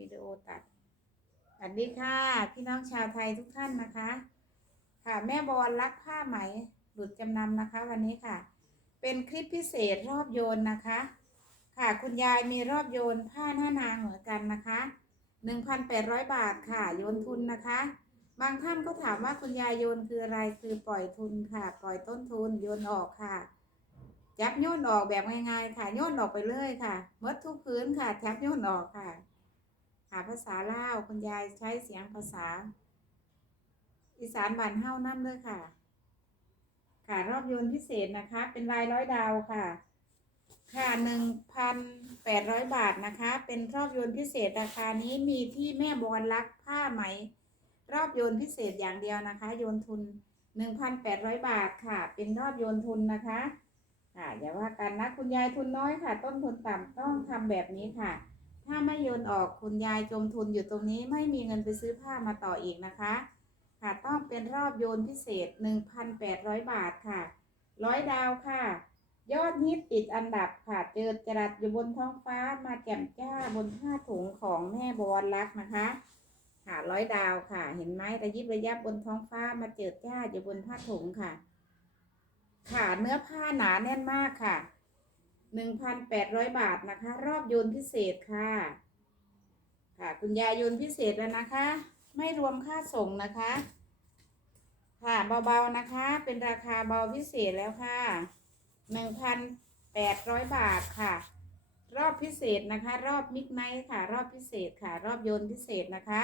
วิดีโอตัดสวัสดีค่ะ พี่น้องชาวไทยทุกท่านนะคะ ค่ะแม่บอลรักผ้าไหมหลุดจำนำนะคะวันนี้ค่ะ เป็นคลิปพิเศษรอบโยนนะคะ ค่ะคุณยายมีรอบโยนผ้าหน้านางเหมือนกันนะคะ1,800 บาทค่ะ โยนทุนนะคะ บางท่านก็ถามว่าคุณยายโยนคืออะไรคือปล่อยทุนค่ะ ปล่อยต้นทุนโยนออกค่ะจับโยนออกแบบง่ายๆค่ะโยนออกไปเลยค่ะเมดทุกพื้นค่ะจับโยนออกค่ะ ค่ะภาษาลาวคุณยายใช้เสียงภาษา อีสานบ้านเฮ้านั่นเลยค่ะ ค่ะรอบโยนพิเศษนะคะ เป็นลายร้อยดาวค่ะ ค่ะหนึ่งพันแปดร้อยบาทนะคะ เป็นรอบโยนพิเศษราคานี้มีที่แม่บอลรักผ้าไหม รอบโยนพิเศษอย่างเดียวนะคะ โยนทุนหนึ่งพันแปดร้อยบาทค่ะ เป็นรอบโยนทุนนะคะค่ะอย่าว่ากันนะคุณยายทุนน้อยค่ะ ต้นทุนต่ำต้องทำแบบนี้ค่ะ ถ้าไม่โยนออกคุณยายจมทุนอยู่ตรงนี้ไม่มีเงินไปซื้อผ้ามาต่ออีกนะคะ ค่ะต้องเป็นรอบโยนพิเศษ 1,800 บาทค่ะร้อยดาวค่ะ ยอดฮิตติดอันดับค่ะเจอจรัสอยู่บนท้องฟ้ามาแจ่มจ้าบนผ้าถุงของแม่บวรรักนะคะค่ะร้อยดาวค่ะ เห็นไหมระยิบระยับบนท้องฟ้ามาเจิดจ้าอยู่บนผ้าถุงค่ะ ค่ะเนื้อผ้าหนาแน่นมากค่ะ หนึ่งพันแปดร้อยบาทนะคะ รอบโยนพิเศษค่ะ ค่ะ คุณยายโยนพิเศษแล้วนะคะ ไม่รวมค่าส่งนะคะ ค่ะเบาๆนะคะ เป็นราคาเบาพิเศษแล้วค่ะหนึ่งพันแปดร้อยบาทค่ะ รอบพิเศษนะคะ รอบมิดไนท์ค่ะ รอบพิเศษค่ะ รอบโยนพิเศษนะคะ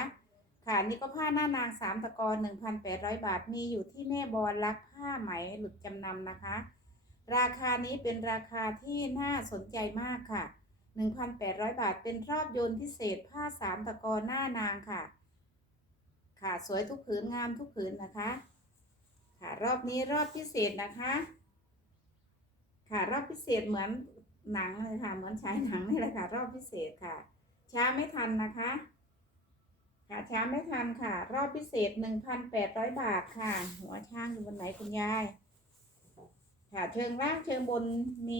ค่ะนี่ก็ผ้าหน้านางสามตะกอนหนึ่งพันแปดร้อยบาทมีอยู่ที่แม่บอลรักผ้าไหมหลุดจำนำนะคะ ราคานี้เป็นราคาที่น่าสนใจมากค่ะ 1,800 บาทเป็นรอบโยนพิเศษผ้าสามตะกอหน้านางค่ะ ค่ะสวยทุกผืนงามทุกผืนนะคะ ค่ะรอบนี้รอบพิเศษนะคะ ค่ะรอบพิเศษเหมือนหนังเลยค่ะเหมือนฉายหนังนี่แหละค่ะ รอบพิเศษค่ะ ช้าไม่ทันนะคะ ค่ะช้าไม่ทันค่ะ รอบพิเศษ 1,800 บาทค่ะ หัวช่างอยู่บนไหนคุณยาย ค่ะเชิงล่างเชิงบนมี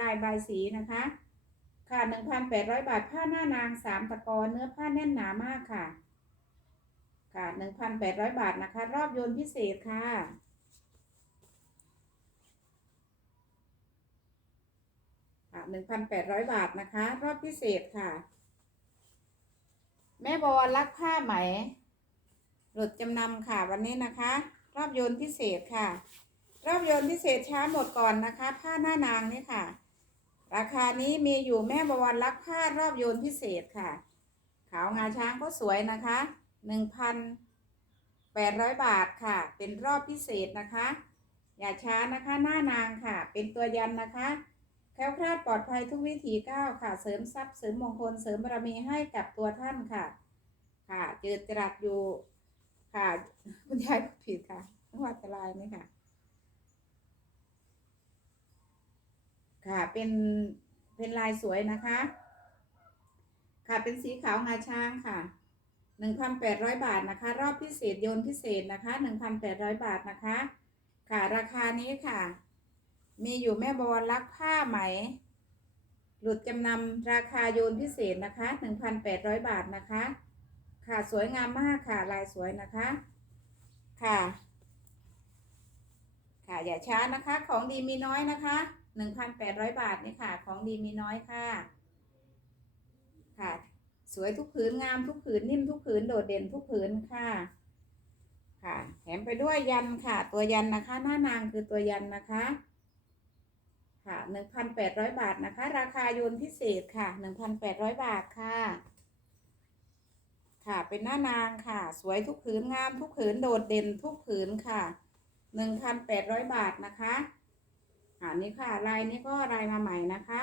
ลายใบายสีนะคะ ค่ะหนึ่งพันแปดร้อยบาทผ้าหน้านางสามตะกอเนื้อผ้าแน่นหนามากค่ะ ค่ะหนึ่งพันแปดร้อยบาทนะคะ รอบโยนพิเศษค่ะค่ะหนึ่งพันแปดร้อยบาทนะคะ รอบพิเศษค่ะ แม่บอลรักผ้าไหมหลุดจำนำค่ะวันนี้นะคะ รอบโยนพิเศษค่ะ รอบยนพิเศษช้าหมดก่อนนะคะ ผ้าหน้านางนี่ค่ะ ราคานี้มีอยู่แม่บวรรักผ้ารอบยนพิเศษค่ะ ขาวงาช้างก็สวยนะคะหนึ่งพันแปดร้อยบาทค่ะ เป็นรอบพิเศษนะคะ อย่าช้านะคะหน้านางค่ะ เป็นตัวยันนะคะแคล้วคลาดปลอดภัยทุกวิถีก้าวค่ะ เสริมทรัพย์เสริมมงคลเสริมบารมีให้กับตัวท่านค่ะ ค่ะเจอจรัสอยู่ค่ะคุณยายผิดค่ะวัดตรายนี่ค่ะ ค่ะเป็นเป็นลายสวยนะคะ ค่ะเป็นสีขาวงาช้างค่ะหนึ่งพันแปดร้อยบาทนะคะ รอบพิเศษโยนพิเศษนะคะหนึ่งพันแปดร้อยบาทนะคะ ค่ะราคานี้ค่ะ มีอยู่แม่บอลรักผ้าไหม หลุดจำนำราคาโยนพิเศษนะคะหนึ่งพันแปดร้อยบาทนะคะ ค่ะสวยงามมากค่ะลายสวยนะคะ ค่ะ ค่ะอย่าช้านะคะของดีมีน้อยนะคะ หนึ่งพันแปดร้อยบาทนี่ค่ะ ของดีมีน้อยค่ะ ค่ะ สวยทุกผืนงามทุกผืนนิ่มทุกผืนโดดเด่นทุกผืนค่ะ ค่ะแถมไปด้วยยันค่ะ ตัวยันนะคะ หน้านางคือตัวยันนะคะ ค่ะหนึ่งพันแปดร้อยบาทนะคะ ราคาโยนพิเศษค่ะหนึ่งพันแปดร้อยบาทค่ะค่ะเป็นหน้านางค่ะ สวยทุกผืนงามทุกผืนโดดเด่นทุกผืนค่ะหนึ่งพันแปดร้อยบาทนะคะ ค่ะนี่ค่ะลายนี้ก็ลายมาใหม่นะคะ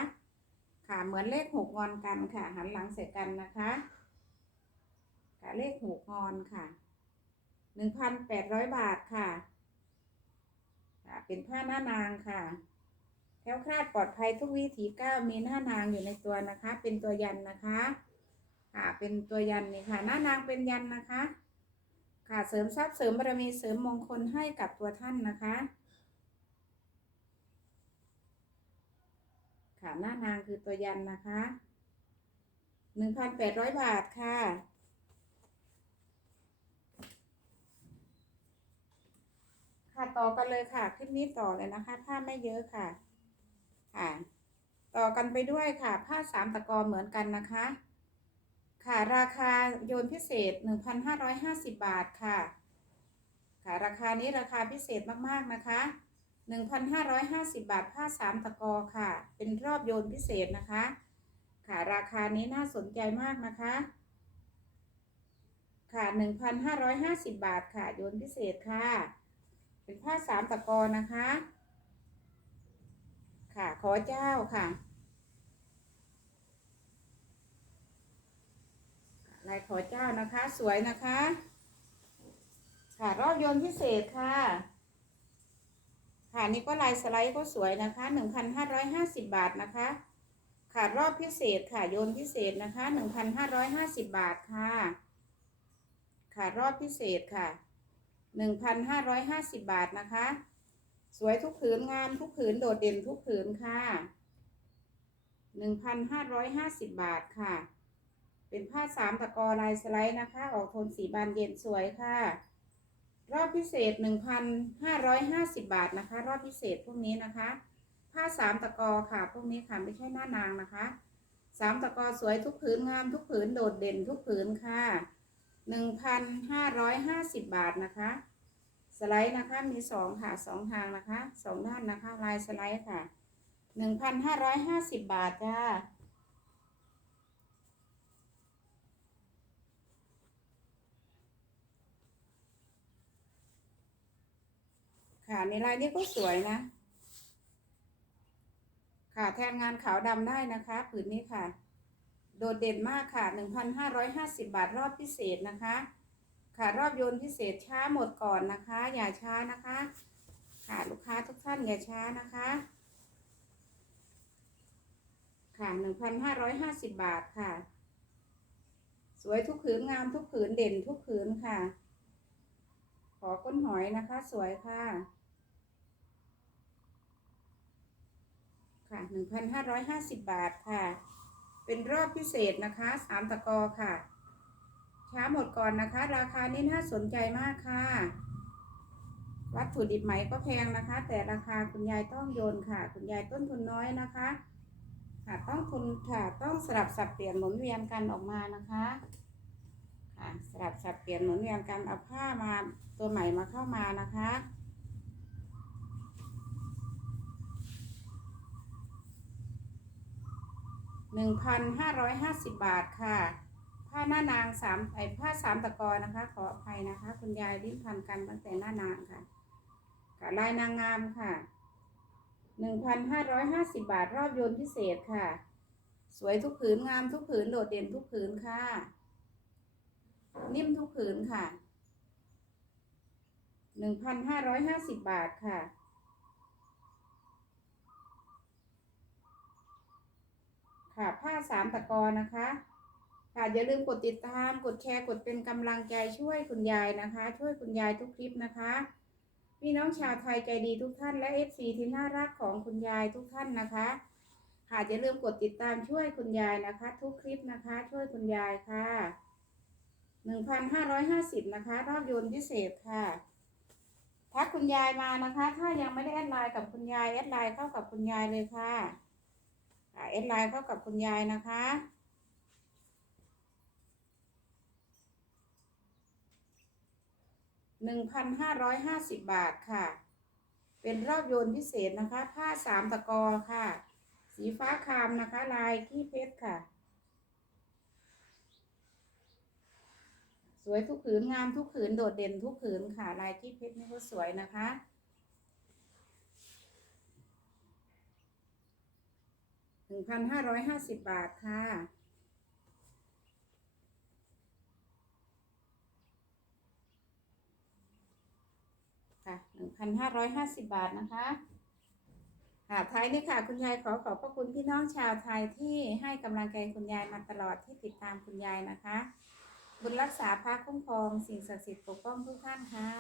ค่ะเหมือนเลขหกงอนกันค่ะ หันหลังใส่กันนะคะค่ะเลขหกงอนค่ะหนึ่งพันแปดร้อยบาทค่ะค่ะเป็นผ้าหน้านางค่ะแคล้วคลาดปลอดภัยทุกวิถีก้าวมีหน้านางอยู่ในตัวนะคะ เป็นตัวยันนะคะค่ะเป็นตัวยันนี่ค่ะ หน้านางเป็นยันนะคะ ค่ะเสริมทรัพย์เสริมบารมีเสริมมงคลให้กับตัวท่านนะคะ ค่ะ หน้านางคือตัวยันนะคะหนึ่งพันแปดร้อยบาทค่ะ ค่ะต่อกันเลยค่ะ คลิปนี้ต่อเลยนะคะผ้าไม่เยอะค่ะ ค่ะ ต่อกันไปด้วยค่ะ ผ้าสามตะกอเหมือนกันนะคะ ค่ะราคาโยนพิเศษ1,550บาทค่ะ ค่ะ ราคานี้ราคาพิเศษมากๆนะคะ 1,550 บาท ผ้าสามตะกอค่ะ เป็นรอบโยนพิเศษนะคะ ค่ะ ราคานี้น่าสนใจมากนะคะ ค่ะ 1,550 บาทค่ะ โยนพิเศษค่ะ เป็นผ้าสามตะกอนะคะ ค่ะ ขอเจ้าค่ะลายขอเจ้านะคะ สวยนะคะ ค่ะ รอบโยนพิเศษค่ะ ค่ะนี่ก็ลายสไลด์ก็สวยนะคะ 1,550 บาทนะคะ ค่ะรอบพิเศษค่ะโยนพิเศษนะคะ 1,550 บาทค่ะ ค่ะรอบพิเศษค่ะ 1,550 บาทนะคะ สวยทุกผืนงามทุกผืนโดดเด่นทุกผืนค่ะ 1,550 บาทค่ะ เป็นผ้าสามตะกอลายสไลด์นะคะ ออกโทนสีบานเย็นสวยค่ะ รอบพิเศษ 1,550 บาทนะคะ รอบพิเศษพวกนี้นะคะ ผ้าสามตะกอค่ะ พวกนี้ค่ะไม่ใช่หน้านางนะคะสามตะกอสวยทุกผืนงามทุกผืนโดดเด่นทุกผืนค่ะ 1,550 บาทนะคะ สไลด์นะคะมีสองค่ะสองทางนะคะสองด้านนะคะ ลายสไลด์ค่ะ 1,550 บาทจ้า ในลายนี้ก็สวยนะ ค่ะแทนงานขาวดำได้นะคะผืนนี้ค่ะ โดดเด่นมากค่ะ 1,550 บาทรอบพิเศษนะคะ ค่ะรอบโยนพิเศษช้าหมดก่อนนะคะ อย่าช้านะคะ ค่ะลูกค้าทุกท่านอย่าช้านะคะ ค่ะ 1,550 บาทค่ะ สวยทุกผืนงามทุกผืนเด่นทุกผืนค่ะขอก้นหอยนะคะ สวยค่ะ ค่ะ 1,550 บาทค่ะ เป็นรอบพิเศษนะคะสามตะกอค่ะ ช้าหมดก่อนนะคะ ราคานี้น่าสนใจมากค่ะ วัตถุดิบใหมก็แพงนะคะ แต่ราคาคุณยายต้องโยนค่ะ คุณยายต้นทุนน้อยนะคะค่ะต้องทุนค่ะต้องสลับสับเปลี่ยนหมุนเวียนกันออกมานะคะค่ะสลับสับเปลี่ยนหมุนเวียนกันเอาผ้ามาตัวใหม่มาเข้ามานะคะ หนึ่งพันห้าร้อยห้าสิบบาทค่ะ ผ้าหน้านางสามไอผ้าสามตะกอนะคะ ขออภัยนะคะ คุณยายลิ้นพันกันตั้งแต่หน้านางค่ะค่ะลายนางงามค่ะหนึ่งพันห้าร้อยห้าสิบบาทรอบโยนพิเศษค่ะ สวยทุกผืนงามทุกผืนโดดเด่นทุกผืนค่ะ นิ่มทุกผืนค่ะหนึ่งพันห้าร้อยห้าสิบบาทค่ะ ค่ะผ้าสามตะกอนะคะ ค่ะอย่าลืมกดติดตามกดแชร์กดเป็นกำลังใจช่วยคุณยายนะคะ ช่วยคุณยายทุกคลิปนะคะพี่น้องชาวไทยใจดีทุกท่านและ FC ที่น่ารักของคุณยายทุกท่านนะคะค่ะอย่าลืมกดติดตามช่วยคุณยายนะคะ ทุกคลิปนะคะ ช่วยคุณยายค่ะหนึ่งพันห้าร้อยห้าสิบนะคะ รอบโยนพิเศษค่ะทักคุณยายมานะคะ ถ้ายังไม่ได้แอดไลน์กับคุณยายแอดไลน์เข้ากับคุณยายเลยค่ะ ค่ะแอดไลน์เข้ากับคุณยายนะคะ หนึ่งพันห้าร้อยห้าสิบบาทค่ะ เป็นรอบโยนพิเศษนะคะ ผ้าสามตะกอค่ะ สีฟ้าคามนะคะ ลายขี้เพชรค่ะ สวยทุกผืนงามทุกผืนโดดเด่นทุกผืนค่ะ ลายขี้เพชรนี่ก็สวยนะคะ หนึ่งพันห้าร้อยห้าสิบบาทค่ะ ค่ะหนึ่งพันห้าร้อยห้าสิบบาทนะคะค่ะท้ายนี้ค่ะ คุณยายขอขอบพระคุณพี่น้องชาวไทยที่ให้กำลังใจคุณยายมาตลอดที่ติดตามคุณยายนะคะ บุญรักษาพระคุ้มครองสิ่งศักดิ์สิทธิ์ปกป้องทุกท่านค่ะ